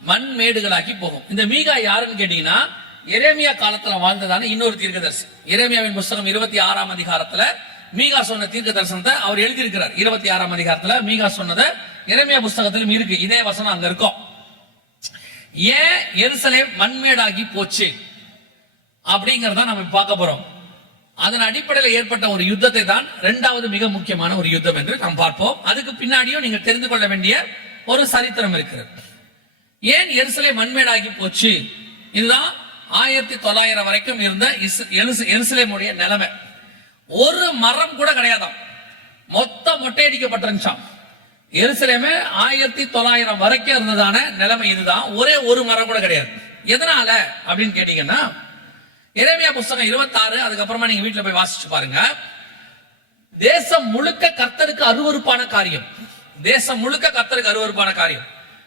மண் மேடுகளாக்கி போகும். இந்த மீகா யாருன்னு கேட்டீங்கன்னா எரேமியா காலத்துல வாழ்ந்ததான இன்னொரு தீர்க்க தரிசனம் எரேமியாவின் புஸ்தகம் இருபத்தி ஆறாம் அதிகாரத்துல மீகா சொன்ன தீர்க்க தரிசனத்தை அவர் எழுதியிருக்கிறார். இருபத்தி ஆறாம் அதிகாரத்துல மீகா சொன்னதை எரேமியா புஸ்தகத்திலும் இருக்கு. இதே வசனம் அங்க இருக்கும். ஏன் எருசலேம் மண்மேடாகி போச்சு? அப்படிங்கறத நம்ம பார்க்க போறோம். அதன் அடிப்படையில் ஏற்பட்ட ஒரு யுத்தத்தை தான் இரண்டாவது மிக முக்கியமான ஒரு யுத்தம் என்று நாம் பார்ப்போம். அதுக்கு பின்னாடியும் நீங்கள் தெரிந்து கொள்ள வேண்டிய ஒரு சரித்திரம் இருக்கிறது. ஏன் எருசலேம் மண்மேடாகி போச்சு? இதுதான் ஆயிரத்தி தொள்ளாயிரம் வரைக்கும் இருந்த இஸ்- எருசலேமுடைய நிலைமை. ஒரு மரம் கூட கிடையாதாம். மொத்தம் மொட்டையடிக்கப்பட்டிருந்துச்சாம். எருசலேமே ஆயிரத்தி தொள்ளாயிரம் வரைக்கும் இருந்ததான நிலைமை இதுதான். ஒரே ஒரு மரம் கூட கிடையாது. எதனால அப்படின்னு கேட்டீங்கன்னா இறைமையா புஸ்தகம் 26 அதுக்கப்புறமா நீங்க வீட்டுல போய் வாசிச்சு பாருங்க. தேசம் முழுக்க கர்த்தருக்கு அருவருப்பான காரியம். தேசம் முழுக்க கர்த்தருக்கு அருவருப்பான காரியம்.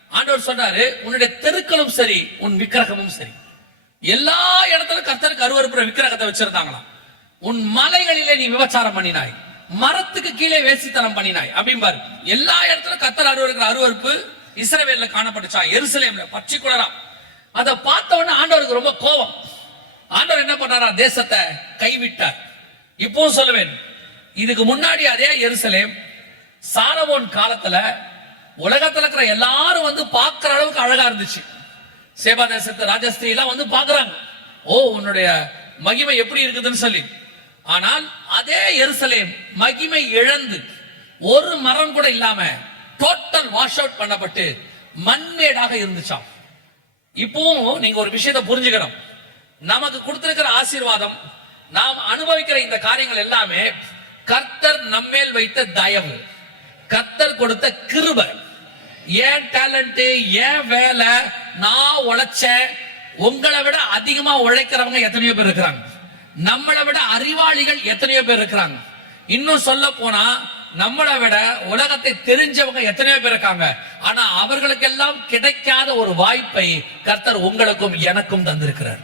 ஆண்டவர் சொன்னாரு உன்னுடைய தெருக்களும் சரி உன் விக்கிரகமும் சரி. எல்லா இடத்துலயும் கர்த்தருக்கு அருவறுப்புற விக்கிரகத்தை வச்சிருந்தாங்களாம். உன் மலைகளிலே நீ விபச்சாரம் பண்ணினாய். மரத்துக்கு கீழே வேசித்தனம் பண்ணினாய். அப்படிம்பாரு எல்லா இடத்துல கத்தர் அருவருக்கிற அருவருப்பு இஸ்ரவேல்ல காணப்பட்டுச்சான் எருசலேம்ல பர்டிகுலரா. அதை பார்த்த உடனே ஆண்டவருக்கு ரொம்ப கோபம். ஆண்டவர் என்ன பண்ணாரா? தேசத்தை கைவிட்டார். இப்பவும் சொல்லுவேன் இதுக்கு முன்னாடி அதே எருசலேம் சாரவோன் காலத்துல உலகத்துல இருக்கிற எல்லாரும் வந்து பார்க்கிற அளவுக்கு அழகா இருந்துச்சு. சேபா தேசத்து ராஜஸ்திரி எல்லாம் வந்து பாக்குறாங்க ஓ உன்னுடைய மகிமை எப்படி இருக்குதுன்னு சொல்லி. ஆனால் அதே எருசலேம் மகிமை இழந்து ஒரு மரம் கூட இல்லாம டோட்டல் வாஷ் அவுட் பண்ணப்பட்டு மண்மேடாக இருந்துச்சாம். இப்பவும் நீங்க ஒரு விஷயத்தை புரிஞ்சுக்கணும். நமக்கு கொடுத்திருக்கிற ஆசீர்வாதம் நாம் அனுபவிக்கிற இந்த காரியங்கள் எல்லாமே கர்த்தர் நம்மேல் வைத்த தயவு. கர்த்தர் கொடுத்த கிருப. ஏன் டேலண்ட் ஏன் வேலை? நான் உழைச்சேன் உங்களை விட அதிகமா உழைக்கிறவங்க எத்தனையோ பேர் இருக்கிறாங்க. நம்மளை விட அறிவாளிகள் எத்தனையோ பேர் இருக்கிறாங்க. இன்னும் சொல்ல போனா நம்மளை விட உலகத்தை தெரிஞ்சவங்க எத்தனையோ பேர் இருக்காங்க. ஆனா அவர்களுக்கெல்லாம் கிடைக்காத ஒரு வாய்ப்பை கர்த்தர் உங்களுக்கும் எனக்கும் தந்திருக்கிறார்.